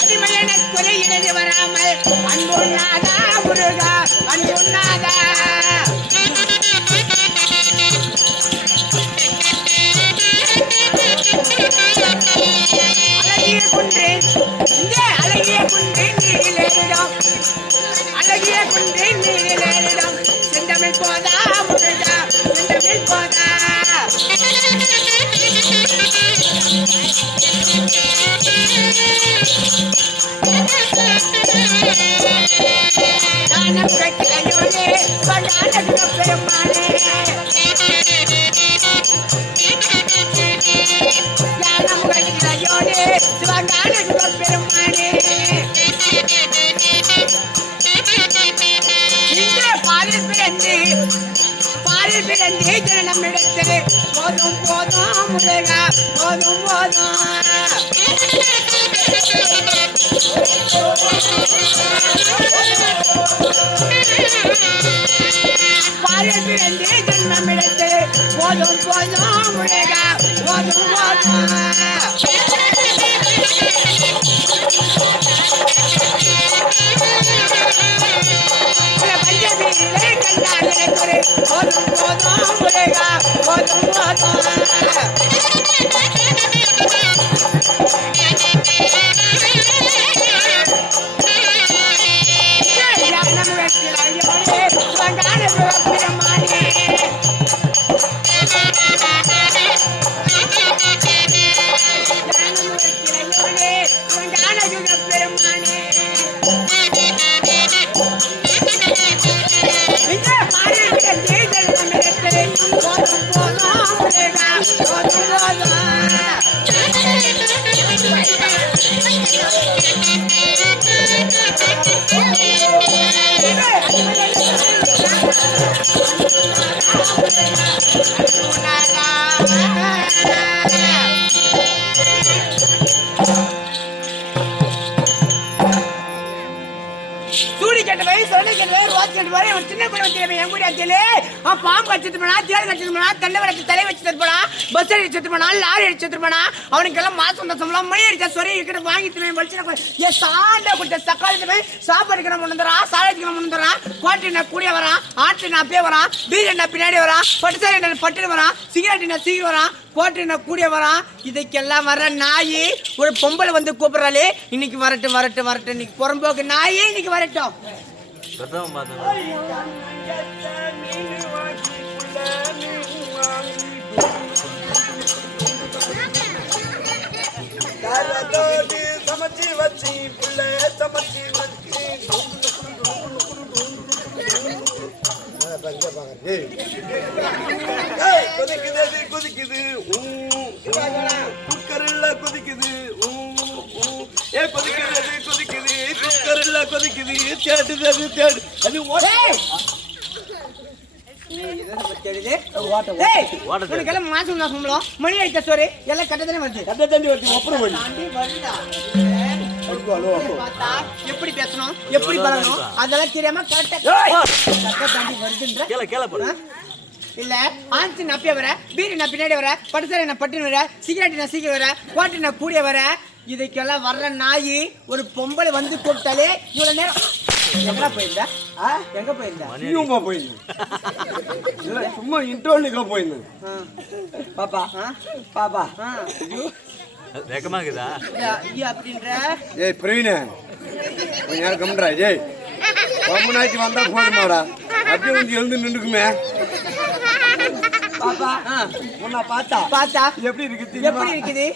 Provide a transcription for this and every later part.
அதிமலனை கொலையினது வராமல் அன்புண்ணாதா முருகா அன்புண்ணாதா அழகிய குன்றேன் அழகிய குன்றேன் நீரிலேறிடும் அழகிய குன்றேன் நீரிலேறிடும் செந்தமிழ் போதா முருகா செந்தமிழ் போதா தானம் கட்டிலையோனே பண்டானதுக பெருமானே தானம் கட்டிலையோனே சிவகானதுக பெருமானே இங்கே பாலில் பிறந்து ஜனம் எடுத்தது போதும் போதும் முருகா போதும் போதும் பாலில் பிறந்து ஜன்மம் எடுத்தது போதும் போதும் முருகா போதும் போதும் பஞ்சமீரே கண்டாலே குறை போதும் போதும் முருகா போதும் போதும் ஞானம் வெற்றிலையோனே சிவகான சிவபெருமானே ஞானம் வெற்றிலையோனே சிவகான சிவபெருமானே போதும் போதும் முருகா போதும் சின்ன கூட எங்கூட பாம்பு கடிச்சிட்டு போனா தேல் கடிச்சிட்டு போனா தண்டை வளர்த்து தலை வச்சுட்டு போனா பஸ் அடிச்சுட்டு போனா லாரி அடிச்சுட்டு போனா அவனுக்கெல்லாம் மாசம் சம்பளம் மணி அடிச்சா சொரி இருக்கிற வாங்கிட்டு வலிச்சு சாண்ட கொடுத்த தக்காளி சாப்பாடுக்கு நம்ம முன்னரா சாலைக்கு நம்ம முன்னரா கோட்டை நான் கூடிய வரான் ஆட்டு நான் அப்பயே வரான் பீர் நான் பின்னாடி வரான் பட்டுசாரி நான் பட்டு வரான் சிகரெட் நான் சீக்கிரம் வரான் கோட்டை நான் கூடிய வரான் இதுக்கெல்லாம் வர நாயி ஒரு பொம்பளை வந்து கூப்பிடுறாளே இன்னைக்கு வரட்டும் வரட்டும் வரட்டும் இன்னைக்கு புறம்போக்கு நாயே இன்னைக்கு வரட்டும் சமைச்சி வச்சி புள்ள சமைச்சி வச்சி கொதிக்குது கொதிக்குது குக்கரில் கொதிக்குது கொதிக்கிறது கொதிக்குது குக்கரில் கொதிக்குது தேடுது அது தேடு அது மாசம் சம்பளம் மணி அடிச்ச சோறு எல்லாம் கட்ட வருது கட்ட தண்ணி வருது அப்புறம் எப்படி பேசணும் எப்படி பழகணும் அதெல்லாம் தெரியாம வருதுன்ற இல்ல ஆன்சி நான் அப்பயே வர பீரி நான் பின்னாடி வர பட்டுசாரி நான் பட்டுன்னு வர சிகரெட் நான் சீக்கிரம் வர கோட்டை நான் கூடிய வர இதுக்கெல்லாம் வர்ற நாயி ஒரு பொம்பளை வந்து கூப்பிட்டாலே இவ்வளவு நேரம் எங்க போயிருந்தா எங்க போயிருந்தா போயிருந்தேன் சும்மா இன்டர்வியூக்கு போயிருந்தேன் பாப்பா பாப்பா வேகமாகுதா அப்படின்ற ஏய் பிரவீன கொஞ்ச நேரம் கம்ன்றா ஏய் ரொம்ப நாளைக்கு வந்தா போதுமாடா அப்படியே வந்து எழுந்து நின்றுக்குமே பாப்பா உன்னை பார்த்தா எப்படி இருக்குது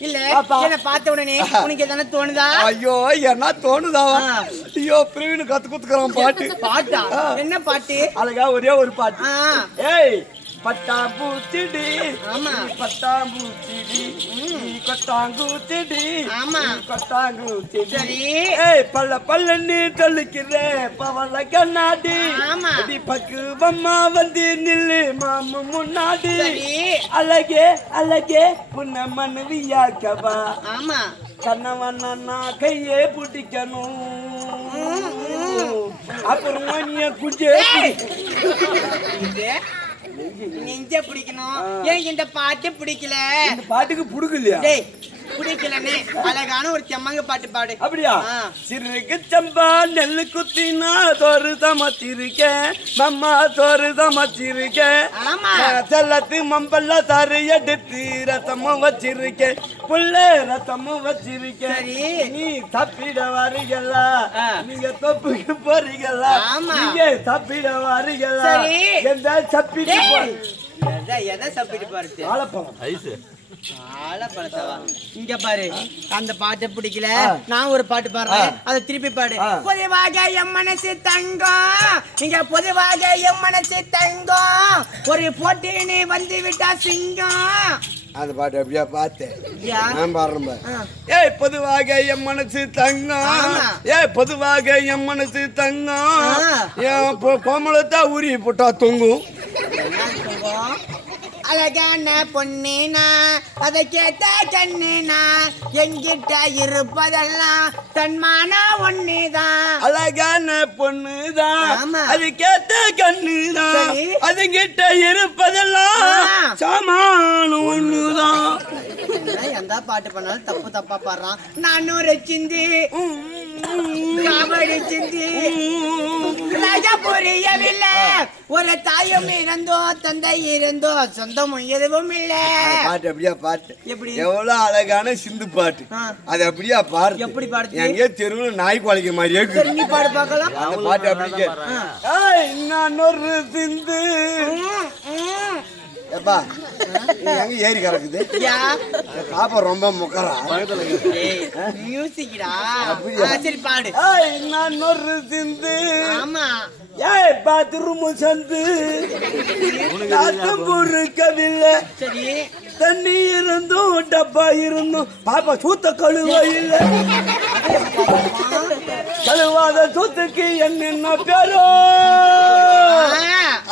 இல்ல என்ன பார்த்த உடனே உனக்கு எதனா தோணுதா? ஐயோ என்ன தோணுதா? ஐயோ பிரவீன் கத்து குத்துக்கிறான் பாட்டா? என்ன பாட்டு? அழகா ஒரே ஒரு பாட்டு. ஏய் பட்டாம்பூச்சிடி ஆமா. பட்டாம்பூச்சிடி கொட்டாங்கூச்சிடி ஆமா. கொட்டாங்கூச்சிடி சரி. ஏய் பல்ல பல்லன்னு சொல்லிக்கிறே பவள கண்ணாடி ஆமா. அடி பக்குவம்மா வந்து நில்லு மாமு முன்னாடி சரி. அழகே அழகே உன்னை மனைவியாக்கவா ஆமா. கண்ணவண்ணா கையே பிடிக்கணும் அப்புறம் மணிய குஞ்சே இது நெஞ்ச பிடிக்கணும். ஏன் இந்த பாட்டு பிடிக்கல? இந்த பாட்டுக்கு புடுக்கலையா? டேய் பிடிக்கலன்னு அழகான ஒரு செம்மங்க பாட்டு பாடு. அப்படியா? சிறுக்கு சம்பா நெல்லு குத்தினா தோறு சமைச்சிருக்கேன் மம்மா தோறு சமைச்சிருக்கேன். ஆமா. செல்லத்து மம்பல்ல தரு எடுத்து ரத்தமும் வச்சிருக்கேன் புள்ள ரத்தமும் வச்சிருக்கேன். சரி. நீ தப்பிட வாருங்களா? நீங்க தொப்புக்கு போறீங்களா? ஆமா. நீங்க தப்பிட வாருங்களா? சரி. எந்த சப்பிட்டு எதை சாப்பிட்டு பாரு? வாழைப்பழம் இங்க பாரு, அந்த பாட்டு பிடிக்கல, நான் ஒரு பாட்டு பாடுறேன், அதை திருப்பி பாடு. பொதுவாக என் மனசு தங்கம், இங்க பொதுவாக என் மனசு தங்கம், ஒரு போட்டின்னு வந்து விட்டா சிங்கம். அந்த பாட்டு அப்படியா பார்த்தேன் நான் பாடுறேன். ஏய் பொதுவாக என் மனசு தங்கம், ஏய் பொதுவாக என் மனசு தங்கம், என் கோமலத்தா உரி போட்டா தொங்கும். அழகான பொண்ணினா அதை கேட்ட கண்ணினா என்கிட்ட இருப்பதெல்லாம் தன்மான ஒண்ணுதான். அழகான பொண்ணுதான் அது கேட்ட கண்ணுதான், அது கிட்ட இருப்பதெல்லாம் சாமான ஒண்ணுதான். எந்த பாட்டு பண்ணாலும் தப்பு தப்பா பாடுறான். நானூறு சிந்தி காவடி சிந்தி ராஜா புரியவில்லை. ஒரு தாயும் இருந்தோ தந்தை இருந்தோ சொந்தமும் எதுவும் இல்ல. பாட்டு அப்படியா பாட்டு எப்படி எவ்வளவு அழகான சிந்து பாட்டு. அது அப்படியா பாரு. எப்படி பாடு? எங்கேயோ தெருவில் நாய் குலைக்க மாதிரியே நீ பாடு பார்க்கலாம். அந்த பாட்டு அப்படியே இன்னொரு சிந்து எப்பா எங்க ஏறி கறக்குது பாப்பா ரொம்ப முக்கறா மியூசிக்டா. சரி பாடு. இன்னொரு சிந்து ஆமா. ஏய் பாத்ரூம் சந்து பொறுக்கவில்லை. சரி. தண்ணி இருந்தும் டப்பா இருந்தும் பாப்பா சூத்த கழுவ இல்லை. கழுவாத சூத்துக்கு என்னென்ன பேரோ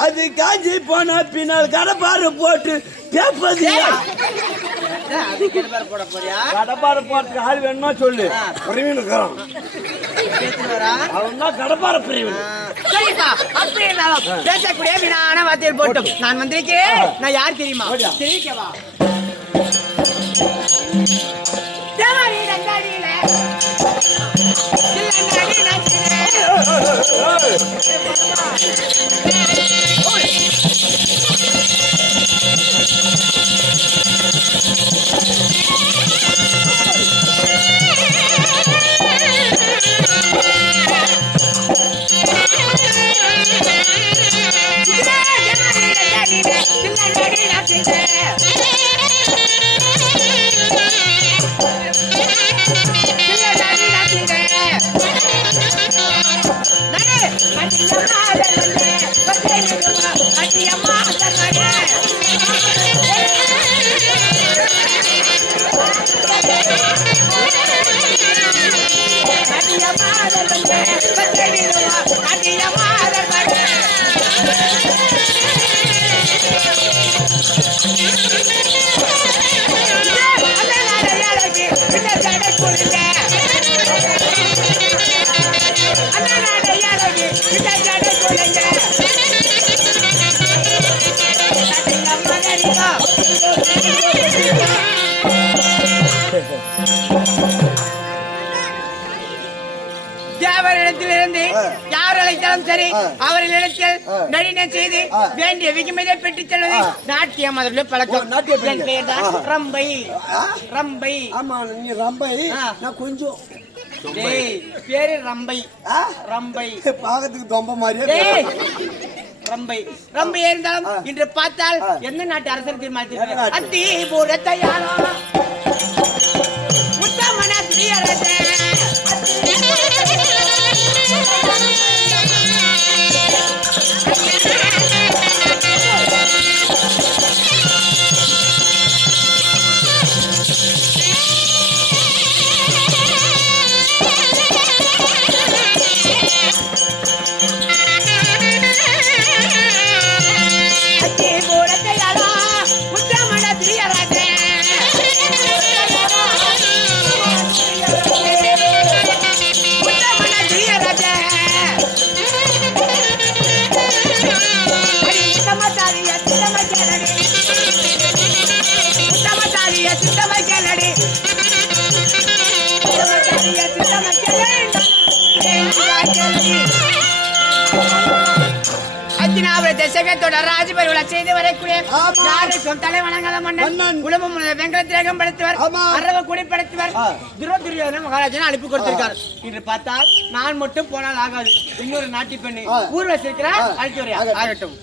அது காஞ்சி போன பின்னால் கடப்பாறு போட்டு பேப்பதியா. கடப்பாறு போறதுக்கு ஆள் வேணுமா சொல்லு. பிரவீன் இருக்கிறான் அவன் தான் கடப்பாற பிரவீன். சரிப்பா, அப்படி இருந்தாலும் பேசக்கூடிய வினான வார்த்தையில் போட்டும் நான் வந்திருக்கேன். நான் யார் தெரியுமா? தெரிவிக்கவா? தேவரிடத்திலிருந்து யார் அழைத்தாலும் சரி அவர்களிடத்தில் நடினை செய்து வேண்டிய விகிமதை பெற்றுச் செல்வது நாட்டியம் அதில் பழக்கம். என் பெயர் தான் ரம்பை. ரம்பை. ஆமா நீ ரம்பை. நான் கொஞ்சம் பேரு ரம்பை. ரம்பை பாகத்துக்கு தொம்ப மாதிரியே ரம்பை. ரம்பை இருந்தாலும் இன்று பார்த்தால் எந்த நாட்டு அரசர் தீர்மானித்து அத்தி பூரத்தையாரோ உத்தமன அரசே அஸ்தினாபுர தேசத்தோட ராஜபரிவள செய்து வரக்கூடிய யாருக்கும் தலை வணங்காத மன்னன் குலமும் வெங்கடத்திரகம் படைத்தவர் அரவ கூடி படைத்தவர் துரோதுரியோதன மகாராஜன் அனுப்பி கொடுத்திருக்காரு. இன்று பார்த்தால் நான் மட்டும் போனால் ஆகாது, இன்னொரு நாட்டி பெண்ணை ஊர்வசி இருக்கிறார் அழைத்து வரையா ஆகட்டும்.